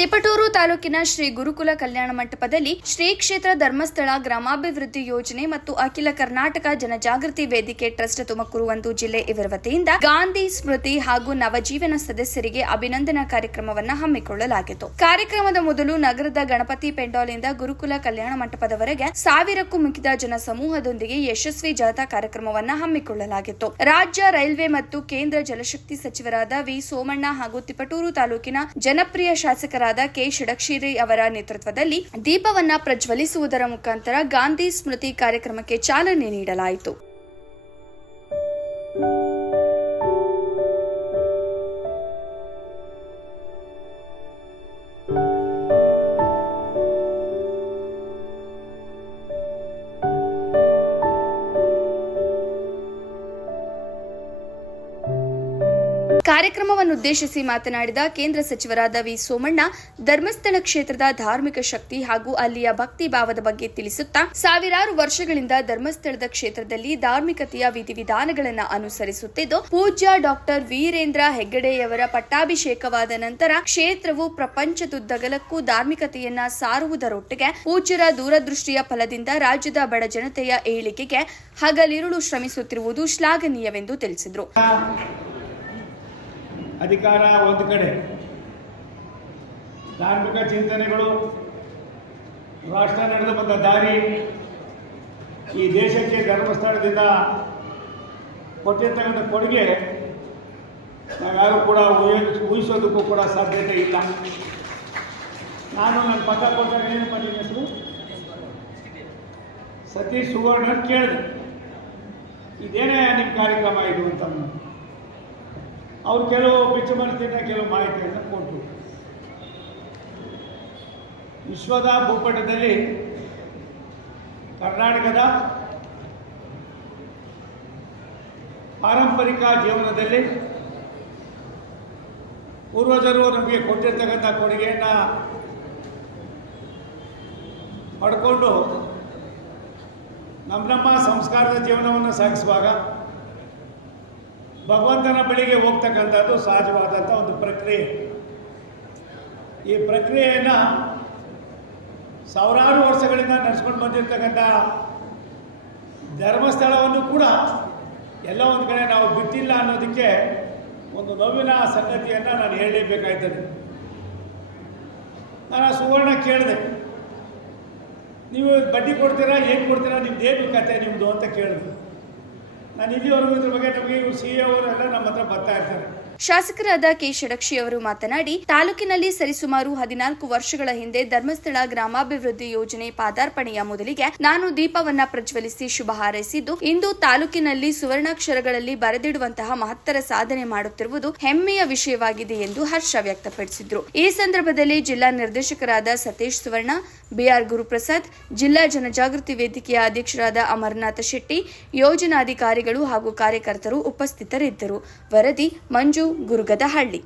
ತಿಪಟೂರು ತಾಲೂಕಿನ ಶ್ರೀ ಗುರುಕುಲ ಕಲ್ಯಾಣ ಮಂಟಪದಲ್ಲಿ ಶ್ರೀ ಕ್ಷೇತ್ರ ಧರ್ಮಸ್ಥಳ ಗ್ರಾಮಾಭಿವೃದ್ಧಿ ಯೋಜನೆ ಮತ್ತು ಅಖಿಲ ಕರ್ನಾಟಕ ಜನಜಾಗೃತಿ ವೇದಿಕೆ ಟ್ರಸ್ಟ್ ತುಮಕೂರು ಒಂದು ಜಿಲ್ಲೆ ಇವರ ವತಿಯಿಂದ ಗಾಂಧಿ ಸ್ಮೃತಿ ಹಾಗೂ ನವಜೀವನ ಸದಸ್ಯರಿಗೆ ಅಭಿನಂದನಾ ಕಾರ್ಯಕ್ರಮವನ್ನು ಹಮ್ಮಿಕೊಳ್ಳಲಾಗಿತ್ತು. ಕಾರ್ಯಕ್ರಮದ ಮೊದಲು ನಗರದ ಗಣಪತಿ ಪೆಂಡಾಲ್ನಿಂದ ಗುರುಕುಲ ಕಲ್ಯಾಣ ಮಂಟಪದವರೆಗೆ ಸಾವಿರಕ್ಕೂ ಮಿಕ್ಕಿದ ಜನಸಮೂಹದೊಂದಿಗೆ ಯಶಸ್ವಿ ಜಾಥಾ ಕಾರ್ಯಕ್ರಮವನ್ನು ಹಮ್ಮಿಕೊಳ್ಳಲಾಗಿತ್ತು. ರಾಜ್ಯ ರೈಲ್ವೆ ಮತ್ತು ಕೇಂದ್ರ ಜಲಶಕ್ತಿ ಸಚಿವರಾದ ವಿ ಸೋಮಣ್ಣ ಹಾಗೂ ತಿಪಟೂರು ತಾಲೂಕಿನ ಜನಪ್ರಿಯ ಶಾಸಕರಾದ ಕೆ ಷಡಕ್ಷಿರಿ ಅವರ ನೇತೃತ್ವದಲ್ಲಿ ದೀಪವನ್ನ ಪ್ರಜ್ವಲಿಸುವುದರ ಮುಖಾಂತರ ಗಾಂಧಿ ಸ್ಮೃತಿ ಕಾರ್ಯಕ್ರಮಕ್ಕೆ ಚಾಲನೆ ನೀಡಲಾಯಿತು. ಕಾರ್ಯಕ್ರಮವನ್ನುದ್ದೇಶಿಸಿ ಮಾತನಾಡಿದ ಕೇಂದ್ರ ಸಚಿವರಾದ ವಿ ಸೋಮಣ್ಣ, ಧರ್ಮಸ್ಥಳ ಕ್ಷೇತ್ರದ ಧಾರ್ಮಿಕ ಶಕ್ತಿ ಹಾಗೂ ಅಲ್ಲಿಯ ಭಕ್ತಿ ಭಾವದ ಬಗ್ಗೆ ತಿಳಿಸುತ್ತಾ, ಸಾವಿರಾರು ವರ್ಷಗಳಿಂದ ಧರ್ಮಸ್ಥಳದ ಕ್ಷೇತ್ರದಲ್ಲಿ ಧಾರ್ಮಿಕತೆಯ ವಿಧಿವಿಧಾನಗಳನ್ನು ಅನುಸರಿಸುತ್ತಿದ್ದು, ಪೂಜ್ಯ ಡಾಕ್ಟರ್ ವೀರೇಂದ್ರ ಹೆಗ್ಗಡೆಯವರ ಪಟ್ಟಾಭಿಷೇಕವಾದ ನಂತರ ಕ್ಷೇತ್ರವು ಪ್ರಪಂಚದುದ್ದಗಲಕ್ಕೂ ಧಾರ್ಮಿಕತೆಯನ್ನ ಸಾರುವುದರೊಟ್ಟಿಗೆ ಪೂಜ್ಯರ ದೂರದೃಷ್ಟಿಯ ಫಲದಿಂದ ರಾಜ್ಯದ ಬಡ ಜನತೆಯ ಏಳಿಗೆಗೆ ಹಗಲಿರುಳು ಶ್ರಮಿಸುತ್ತಿರುವುದು ಶ್ಲಾಘನೀಯವೆಂದು ತಿಳಿಸಿದರು. ಅಧಿಕಾರ ಒಂದು ಕಡೆ. ಧಾರ್ಮಿಕ ಚಿಂತನೆಗಳು, ರಾಷ್ಟ್ರ ನಡೆದು ಬಂದ ದಾರಿ, ಈ ದೇಶಕ್ಕೆ ಧರ್ಮಸ್ಥಳದಿಂದ ಕೊಟ್ಟಿರ್ತಕ್ಕಂಥ ಕೊಡುಗೆ ನಾವ್ಯಾರು ಕೂಡ ಊಹಿ- ಊಹಿಸೋದಕ್ಕೂ ಕೂಡ ಸಾಧ್ಯತೆ ಇಲ್ಲ. ನಾನು ನನ್ನ ಪಕ್ಕ ಕೊಟ್ಟಾಗ ಏನು ಮಾಡಿ ಹೆಸರು? ಸತೀಶ್ ಸುವರ್ಣ ಕೇಳಿದೆ. ಇದೇನೇ ನಿಮ್ಮ ಕಾರ್ಯಕ್ರಮ ಇದು ಅಂತ. ಅವ್ರು ಕೆಲವು ಬಿಚ್ಚು ಮನಸ್ಸಿನ ಕೆಲವು ಮಾಹಿತಿಯನ್ನು ಕೊಟ್ಟರು ವಿಶ್ವದ ಭೂಪಟದಲ್ಲಿ ಕರ್ನಾಟಕದ ಪಾರಂಪರಿಕ ಜೀವನದಲ್ಲಿ ಪೂರ್ವಜರು ನಮಗೆ ಕೊಟ್ಟಿರ್ತಕ್ಕಂಥ ಕೊಡುಗೆಯನ್ನು ಪಡ್ಕೊಂಡು ನಮ್ಮ ನಮ್ಮ ಸಂಸ್ಕಾರದ ಜೀವನವನ್ನು ಸಾಗಿಸುವಾಗ ಭಗವಂತನ ಬಳಿಗೆ ಹೋಗ್ತಕ್ಕಂಥದ್ದು ಸಹಜವಾದಂಥ ಒಂದು ಪ್ರಕ್ರಿಯೆ. ಈ ಪ್ರಕ್ರಿಯೆಯನ್ನು ಸಾವಿರಾರು ವರ್ಷಗಳಿಂದ ನಡೆಸ್ಕೊಂಡು ಬಂದಿರತಕ್ಕಂಥ ಧರ್ಮಸ್ಥಳವನ್ನು ಕೂಡ ಎಲ್ಲ ಒಂದು ಕಡೆ ನಾವು ಬಿಟ್ಟಿಲ್ಲ ಅನ್ನೋದಕ್ಕೆ ಒಂದು ನೋವಿನ ಸಂಗತಿಯನ್ನು ನಾನು ಹೇಳಲೇಬೇಕಾಯ್ತದೆ. ನಾನು ಸುವರ್ಣ ಕೇಳಿದೆ. ನೀವು ಬಡ್ಡಿ ಕೊಡ್ತೀರಾ, ಏನು ಕೊಡ್ತೀರಾ ನಿಮ್ದು ಏನು ಕತೆ ನಿಮ್ಮದು ಅಂತ ಕೇಳಿದೆ. ನಾನು ಇಲ್ಲಿವರೆಗೂ ಇದ್ರ ಬಗ್ಗೆ ನಮಗೆ ಇವರು ಸಿ ಅವರೆಲ್ಲ ನಮ್ಮ ಹತ್ರ ಬರ್ತಾ ಇರ್ತಾರೆ. ಶಾಸಕರಾದ ಕೆ ಷಡಕ್ಷಿ ಅವರು ಮಾತನಾಡಿ, ತಾಲೂಕಿನಲ್ಲಿ ಸರಿಸುಮಾರು ಹದಿನಾಲ್ಕು ವರ್ಷಗಳ ಹಿಂದೆ ಧರ್ಮಸ್ಥಳ ಗ್ರಾಮಾಭಿವೃದ್ಧಿ ಯೋಜನೆ ಪಾದಾರ್ಪಣೆಯ ಮೊದಲಿಗೆ ನಾನು ದೀಪವನ್ನ ಪ್ರಜ್ವಲಿಸಿ ಶುಭ ಹಾರೈಸಿದ್ದು, ಇಂದು ತಾಲೂಕಿನಲ್ಲಿ ಸುವರ್ಣಾಕ್ಷರಗಳಲ್ಲಿ ಬರೆದಿಡುವಂತಹ ಮಹತ್ತರ ಸಾಧನೆ ಮಾಡುತ್ತಿರುವುದು ಹೆಮ್ಮೆಯ ವಿಷಯವಾಗಿದೆ ಎಂದು ಹರ್ಷ ವ್ಯಕ್ತಪಡಿಸಿದ್ರು. ಈ ಸಂದರ್ಭದಲ್ಲಿ ಜಿಲ್ಲಾ ನಿರ್ದೇಶಕರಾದ ಸತೀಶ್ ಸುವರ್ಣ, ಬಿಆರ್ ಗುರುಪ್ರಸಾದ್, ಜಿಲ್ಲಾ ಜನಜಾಗೃತಿ ವೇದಿಕೆಯ ಅಧ್ಯಕ್ಷರಾದ ಅಮರನಾಥ ಶೆಟ್ಟಿ, ಯೋಜನಾಧಿಕಾರಿಗಳು ಹಾಗೂ ಕಾರ್ಯಕರ್ತರು ಉಪಸ್ಥಿತರಿದ್ದರು. ವರದಿ, ಮಂಜು ಗುರುಗದಹಳ್ಳಿ.